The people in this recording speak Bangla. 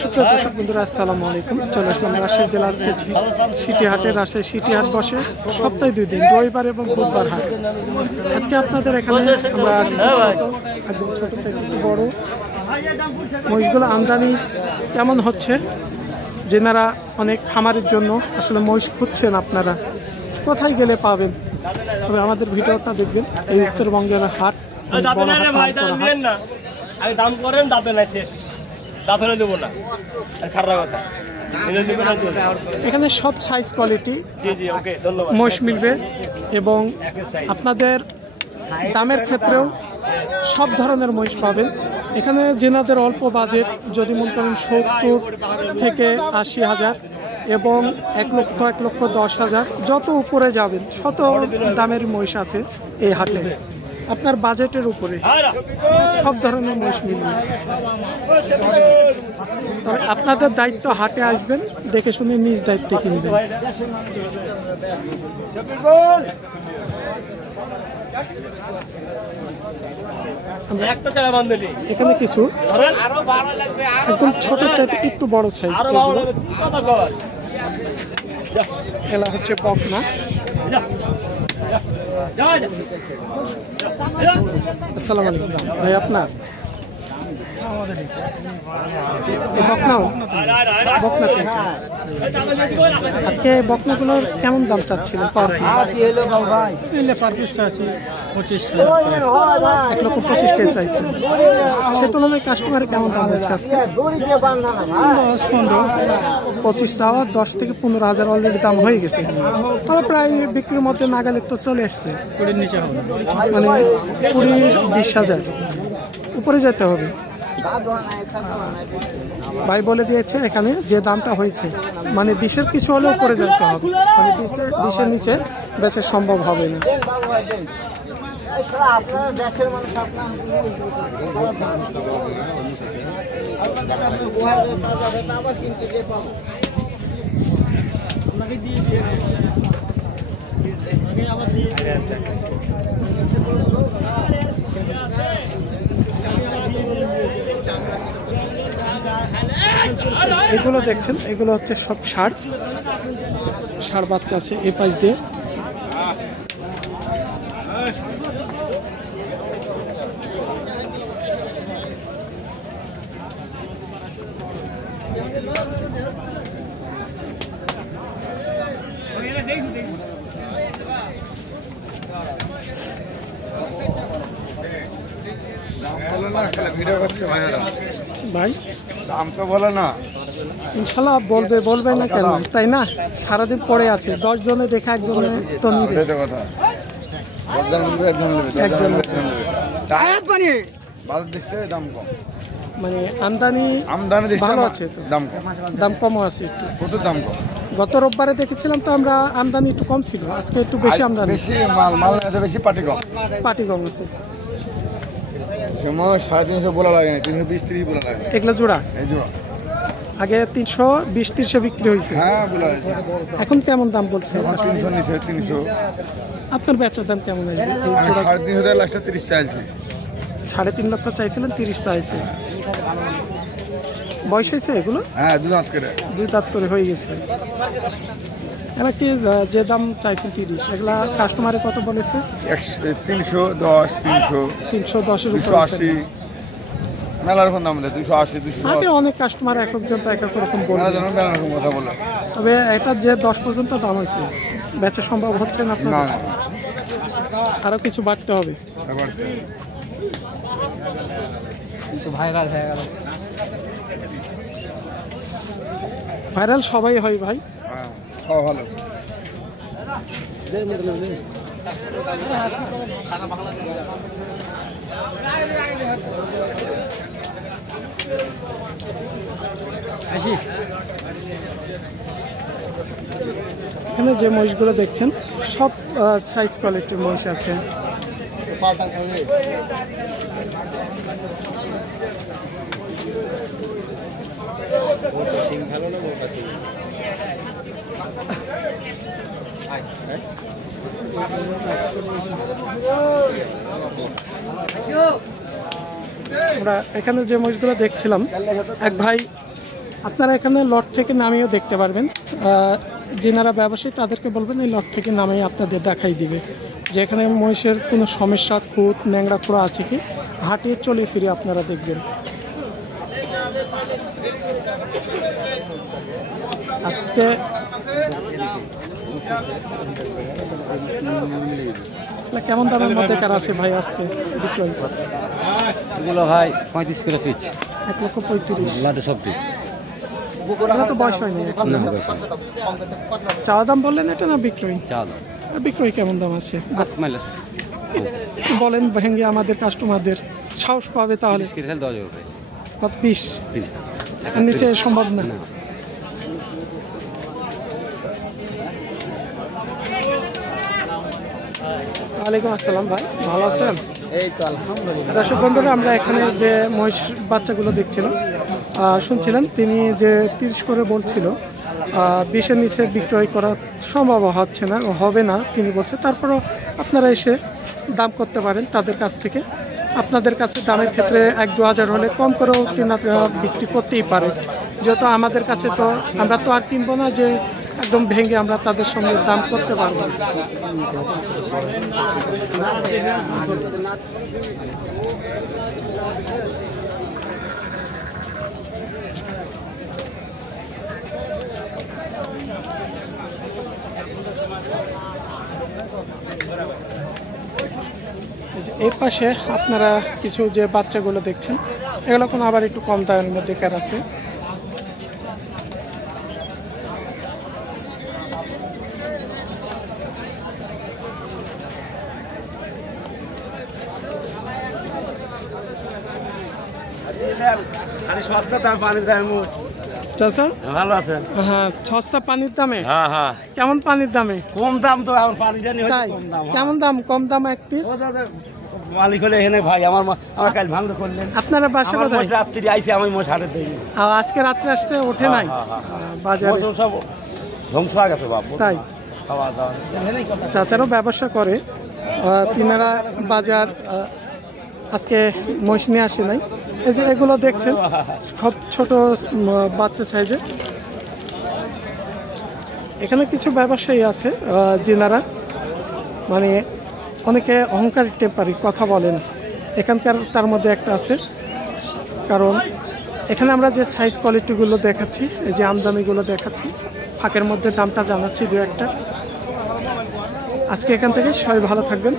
সুপ্রিয় দর্শক বন্ধুরা, আসসালামু আলাইকুম। চলে আসলাম রাজশাহী জেলা আজকে সিটি হাটে। রাজশাহী সিটি হাট বসে সপ্তাহে 2 দিন, রবিবার এবং বুধবার হাট। আজকে আপনাদের এখানে আমরা একদম ছোট থেকে একটু বড় মহিষগুলো আমদানি কেমন হচ্ছে, যেনারা অনেক খামারের জন্য আসলে মহিষ খুঁজছেন, আপনারা কোথায় গেলে পাবেন, তবে আমাদের ভিডিওটা দেখবেন। এই উত্তরবঙ্গের হাট দাম করেন, দাপে নাই শেষ, দাপে দেবো না। এখানে সব সাইজ কোয়ালিটি ধন্যবাদ মহিষ মিলবে এবং আপনাদের দামের ক্ষেত্রেও সব ধরনের মহিষ পাবেন। এখানে যেনাদের অল্প বাজেট, যদি মনে করেন 70 থেকে 80,000 এবং 1,10,000, যত উপরে যাবেন শত দামের মহিষ আছে এই হাটে। আপনার বাজেটের উপরে সব ধরনের মহিষ মিলবে। তবে আপনাদের দায়িত্ব, হাটে আসবেন, দেখে শুনে নিজ দায়িত্বে কিনবেন। এখানে কিছু একদম ছোট চাইতে একটু বড় সাইজ, এলা হচ্ছে বকনা। আসসালামু আলাইকুম ভাই, আপনার আজকে বকনাগুলোর কেমন দাম চাচ্ছিলেন পার পিস? পার পিস চাচ্ছি 1,25,000 চাইছে। সে তুলনায় কাস্টমারের কেমন দাম হয়েছে আজকে? 10-15-25 চাওয়া, 10 থেকে 15,000 অলরেডি দাম হয়ে গেছে। তবে প্রায় বিক্রির মধ্যে নাগালে তো চলে আসছে, 20-র নিচে হবে, মানে 20-20,000 উপরে যেতে হবে। ভাই বলে দিয়েছে এখানে যে দামটা হয়েছে, মানে 20-এর কিছু হলেও করে যেতে হবে, মানে 20-এর নিচে বেচা সম্ভব হবে না। এগুলো দেখছেন, এগুলো হচ্ছে সব ষাঁড় বাচ্চা আছে এই পাশ দিয়ে। ভাই দাম তো বলে না, ইনশাল্লাহ বলবে না কেন, তাই না? সারাদিন পড়ে আছে, 10 জনে দেখে একজনে তো নিবে কথা। দাম কম, মানে আমদানি ভালো আছে, তো দাম কমও আছে একটু, প্রচুর দাম কম। গত রোববারে দেখেছিলাম তো আমরা, আমদানি একটু কম ছিল, আজকে একটু বেশি আমদানি, বেশি পাটি কম আছে। সময় 350 বলা লাগে না, 320-30 বলা লাগে। এগুলো জোড়া, এই জোড়া আগে 320-30 বিক্রি হয়েছে, হ্যাঁ বলা যায়। এখন কেমন দাম বলছে? 300 নিচে 300। আপনার বেচার দাম কেমন আসবে? এই জোড়া 3,500 লাস্টে 30 চাইছে, 3.5 লক্ষ চাইছিলেন, 30 চাইছে। বয়স হয়েছে এগুলো? হ্যাঁ 2 দাঁত করে হয়ে গেছে। এগুলা কি যে দাম চাইছেন 30, এগুলা কাস্টমারে কত বলেছে? 310, 310-এর উপর, 280, মেলার দাম বলে 280-200। অনেক কাস্টমার এক একজন তো এক এক রকম বলে, কথা বলে। তবে এটা যে 10 পর্যন্ত দাম হয়েছে, বেচা সম্ভব হচ্ছে না আপনার? না, আরো কিছু বাড়তে হবে। ভাইরাল সবাই হয় ভাই, ভালো। এখানে যে মহিষগুলো দেখছেন সব সাইজ কোয়ালিটির মহিষ আছে। আমরা এখানে যে মহিষগুলো দেখছিলাম, এক ভাই আপনারা এখানে লট থেকে নামিয়েও দেখতে পারবেন। যিনারা ব্যবসায়ী তাদেরকে বলবেন এই লট থেকে নামিয়ে আপনাদের দেখাই দিবে যে এখানে মহিষের কোনো সমস্যা, খুঁত, ন্যাংরা খোড়া আছে কি, হাঁটিয়ে চলে ফিরে আপনারা দেখবেন। আজকে কেমন দামের মধ্যে কার আছে ভাই আজকে বিক্রয়? এগুলো ভাই 35 করে পিচ, 1,35,000। লাটে সবটি এটা তো বয়স হয়নি এখন। চাওয়া দাম বললেন এটা না বিক্রয়? চাল বিক্রয় কেমন দাম আছে মাইলাস একটু বলেন ভেঙে, আমাদের কাস্টমারদের সাহস পাবে তাহলে। 30 করে দেওয়া যাবে ভাই, কত? 20 পিস এর নিচে সম্ভব না। ওয়ালাইকুম আসসালাম ভাই, ভালো আছেন? এই তো আলহামদুলিল্লাহ। দর্শক বন্ধুরা, আমরা এখানে যে মহিষ বাচ্চাগুলো দেখছিলাম, শুনছিলেন তিনি যে 30 করে বলছিল, 20-এর নিচে বিক্রয় করা সম্ভব হচ্ছে না, হবে না তিনি বলছে। তারপরও আপনারা এসে দাম করতে পারেন তাদের কাছ থেকে। আপনাদের কাছে দামের ক্ষেত্রে 1-2 হাজার হলে কম করেও তিনারা বিক্রি করতেই পারে। যেহেতু আমাদের কাছে তো আমরা তো আর কিনবো না যে একদম ভেঙে আমরা তাদের সঙ্গে দাম করতে পারবো। এই পাশে আপনারা কিছু যে বাচ্চাগুলো দেখছেন, এগুলো কোনো আবার একটু কম দামের মধ্যে কার আছে। চাচা ভালো আছেন? হ্যাঁ, সস্তা পানির দামে। হ্যাঁ হ্যাঁ, কেমন পানির দামে? কম দাম তো এখন পানি জানি তাই কম দাম। কেমন দাম? কম দাম এক পিস। মালিক হলে এখানে ভাই আমার আমার কাল ভাঙতে করলেন। আপনারা বাসা আমার কোথায়? মোষ রাত্রি আইসে, আমি মোষ হাটে দিই। আজকে রাত্রে আসতে ওঠে নাই বাজারে? মোষ সব ধ্বংস হয়ে গেছে বাপ। তাই খাওয়া দাওয়া চাচারও ব্যবসা করে, তিনারা বাজার আজকে মহিষ নিয়ে আসে নাই। এই যে এগুলো দেখছেন সব ছোট বাচ্চা সাইজে। এখানে কিছু ব্যবসায়ী আছে যিনারা মানে অনেকে অহংকারী টেম্পারি কথা বলেন, এখানকার তার মধ্যে একটা আছে। কারণ এখানে আমরা যে সাইজ কোয়ালিটিগুলো দেখাচ্ছি, এই যে আমদানিগুলো দেখাচ্ছি, ফাঁকের মধ্যে দামটা জানাচ্ছি দু একটা। আজকে এখান থেকে সবাই ভালো থাকবেন।